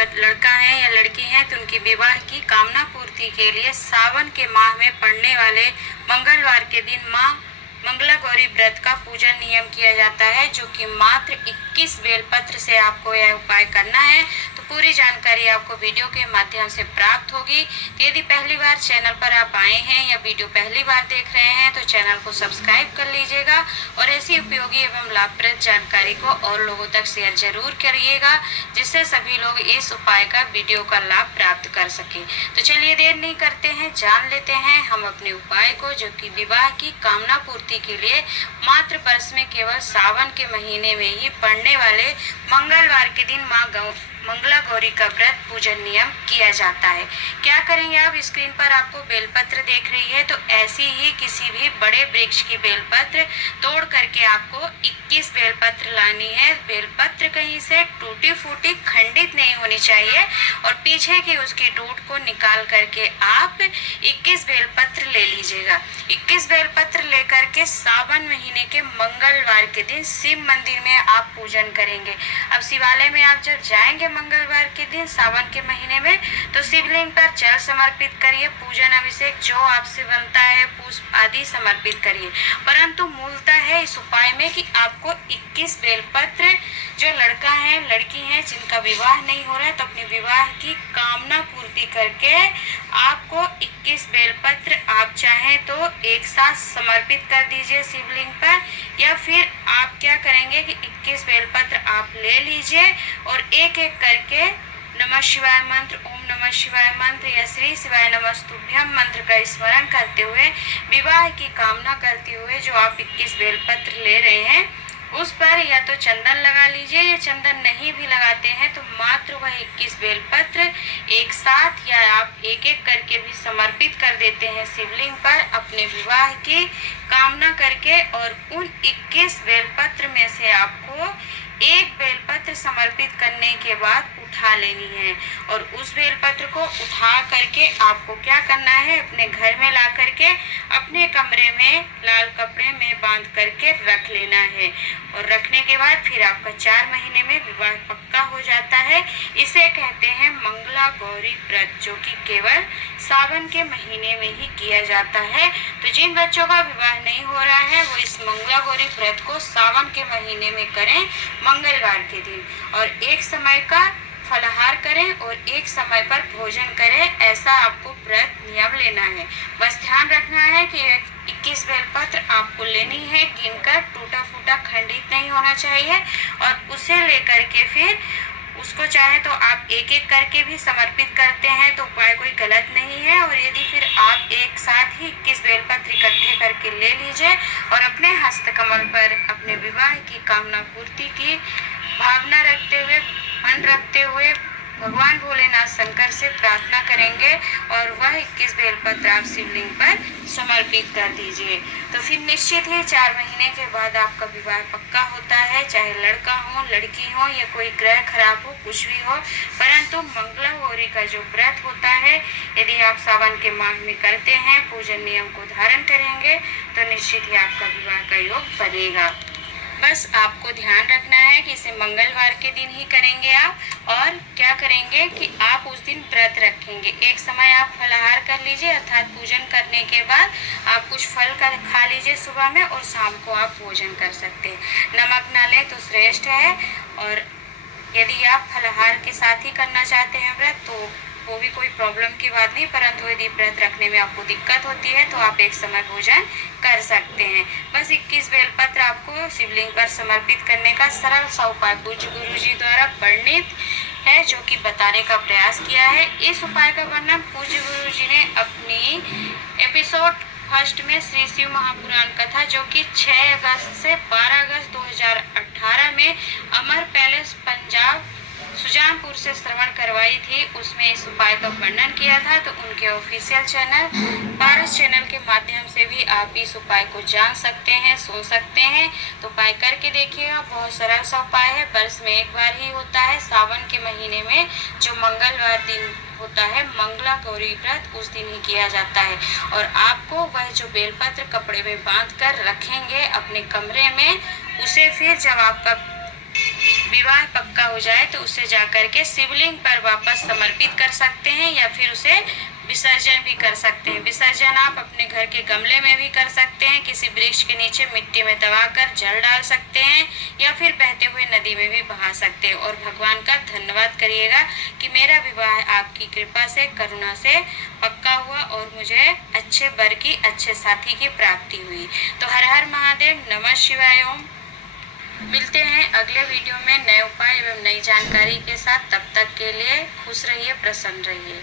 लड़का है या लड़की है तो उनकी विवाह की कामना पूर्ति के लिए सावन के माह में पड़ने वाले मंगलवार के दिन माँ मंगला गौरी व्रत का पूजन नियम किया जाता है, जो कि मात्र 21 बेलपत्र से आपको यह उपाय करना है। तो पूरी जानकारी आपको वीडियो के माध्यम से प्राप्त होगी। यदि पहली बार चैनल पर आप आए हैं या वीडियो पहली बार देख रहे हैं तो चैनल को सब्सक्राइब कर लीजिएगा और ऐसी उपयोगी एवं लाभप्रद जानकारी को और लोगों तक शेयर जरूर करिएगा, जिससे सभी लोग इस उपाय का वीडियो का लाभ प्राप्त कर सके। तो चलिए देर नहीं करते हैं, जान लेते हैं हम अपने उपाय को, जो कि विवाह की कामना पूर्ति के लिए मात्र वर्ष में केवल सावन के महीने में ही पड़ने वाले मंगलवार के दिन माँ मंगला गौरी का व्रत पूजन नियम किया जाता है। क्या करेंगे आप? स्क्रीन पर आपको बेलपत्र देख रही है, तो ऐसी ही किसी भी बड़े वृक्ष की बेलपत्र तोड़ करके आपको 21 बेलपत्र लानी है। बेलपत्र कहीं से टूटी फूटी खंडित नहीं होनी चाहिए और पीछे की उसकी डूट को निकाल करके आप 21 बेलपत्र ले लीजिएगा। 21 बेलपत्र लेकर के सावन महीने के मंगलवार के दिन शिव मंदिर में आप पूजन करेंगे। अब शिवालय में आप जब जाएंगे मंगलवार के दिन सावन के महीने में, तो शिवलिंग पर जल समर्पित करिए, पूजन अभिषेक जो आपसे बनता है पुष्प आदि समर्पित करिए। परंतु मूलतः है इस उपाय में कि आपको 21 बेलपत्र, जो लड़का है लड़की है जिनका विवाह नहीं हो रहा है, तो अपने विवाह की कामना पूर्ति करके आपको 21 बेलपत्र आप चाहें तो एक साथ समर्पित कर दीजिए शिवलिंग पर, या फिर आप क्या करेंगे कि 21 बेलपत्र आप ले लीजिए और एक एक करके नमः शिवाय मंत्र, ओम नमः शिवाय मंत्र या श्री शिवाय नमस्तुभ्यम मंत्र का स्मरण करते हुए विवाह की कामना करते हुए जो आप 21 बेलपत्र ले रहे हैं उस पर या तो चंदन लगा लीजिए, या चंदन नहीं भी लगाते हैं तो मात्र वह 21 बेलपत्र एक साथ या आप एक एक करके भी समर्पित कर देते हैं शिवलिंग पर अपने विवाह की कामना करके। और उन 21 बेलपत्र में से आपको एक बेलपत्र समर्पित करने के बाद उठा लेनी है, और उस बेलपत्र को उठा करके आपको क्या करना है, अपने घर में ला करके अपने कमरे में लाल कपड़े में बांध करके रख लेना है। और रखने के बाद फिर आपका 4 महीने में विवाह पक्का हो जाता है। इसे कहते हैं मंगला गौरी व्रत, जो कि केवल सावन के महीने में ही किया जाता है। तो जिन बच्चों का विवाह नहीं हो रहा है वो इस मंगला गौरी व्रत को सावन के महीने में करें मंगलवार के दिन, और एक समय का फलाहार करें और एक समय पर भोजन करें। ऐसा आपको व्रत नियम लेना है। बस ध्यान रखना है कि 21 बेलपत्र आपको लेनी है, गिनकर टूटा फूटा खंडित नहीं होना चाहिए, और उसे लेकर के फिर उसको चाहे तो आप एक एक करके भी समर्पित करते हैं तो उपाय कोई गलत नहीं है। और यदि फिर आप एक साथ ही 21 बेलपत्र इकट्ठे करके ले लीजिए और अपने हस्तकमल पर अपने विवाह की कामना पूर्ति की भावना रखते हुए, मन रखते हुए भगवान भोलेनाथ शंकर से प्रार्थना करेंगे और वह 21 बेलपत्र आप शिवलिंग पर समर्पित कर दीजिए। तो फिर निश्चित ही 4 महीने के बाद आपका विवाह पक्का होता है, चाहे लड़का हो लड़की हो या कोई ग्रह खराब हो कुछ भी हो। परंतु मंगला गौरी का जो व्रत होता है, यदि आप सावन के माह में करते हैं, पूजन नियम को धारण करेंगे, तो निश्चित ही आपका विवाह का योग बनेगा। बस आपको ध्यान रखना है कि इसे मंगलवार के दिन ही करेंगे आप, और क्या करेंगे कि आप उस दिन व्रत रखेंगे। एक समय आप फलाहार कर लीजिए, अर्थात पूजन करने के बाद आप कुछ फल का खा लीजिए सुबह में, और शाम को आप भोजन कर सकते हैं। नमक ना लें तो श्रेष्ठ है। और यदि आप फलाहार के साथ ही करना चाहते हैं व्रत तो वो भी कोई प्रॉब्लम की बात नहीं, परंतु यदि व्रत रखने में आपको दिक्कत होती है तो आप एक समय भोजन कर सकते हैं। बस 21 बेलपत्र आपको शिवलिंग पर समर्पित करने का सरल सा उपाय पूज्य गुरुजी द्वारा वर्णित है, जो कि बताने का प्रयास किया है। इस उपाय का वर्णन पूज्य गुरुजी ने अपनी एपिसोड फर्स्ट में श्री शिव महापुराण कथा, जो कि 6 अगस्त से 12 अगस्त 2018 में अमर पैलेस पंजाब सुजानपुर से श्रवण करवाई थी, उसमें इस उपाय का वर्णन किया था। तो उनके ऑफिशियल चैनल पारस चैनल के माध्यम से भी आप इस उपाय को जान सकते हैं, सुन सकते हैं। तो उपाय करके देखिएगा, बहुत सरल सा उपाय है, वर्ष में एक बार ही होता है। सावन के महीने में जो मंगलवार दिन होता है मंगला गौरी व्रत, उस दिन ही किया जाता है। और आपको वह जो बेलपत्र कपड़े में बांध कर रखेंगे अपने कमरे में, उसे फिर जब आपका विवाह पक्का हो जाए तो उसे जाकर के शिवलिंग पर वापस समर्पित कर सकते हैं या फिर उसे विसर्जन भी कर सकते हैं। विसर्जन आप अपने घर के गमले में भी कर सकते हैं, किसी वृक्ष के नीचे मिट्टी में दबाकर जल डाल सकते हैं या फिर बहते हुए नदी में भी बहा सकते हैं और भगवान का धन्यवाद करिएगा कि मेरा विवाह आपकी कृपा से, करुणा से पक्का हुआ और मुझे अच्छे वर की, अच्छे साथी की प्राप्ति हुई। तो हर हर महादेव, नमः शिवाय ओम। मिलते हैं अगले वीडियो में नए उपाय एवं नई जानकारी के साथ। तब तक के लिए खुश रहिए, प्रसन्न रहिए।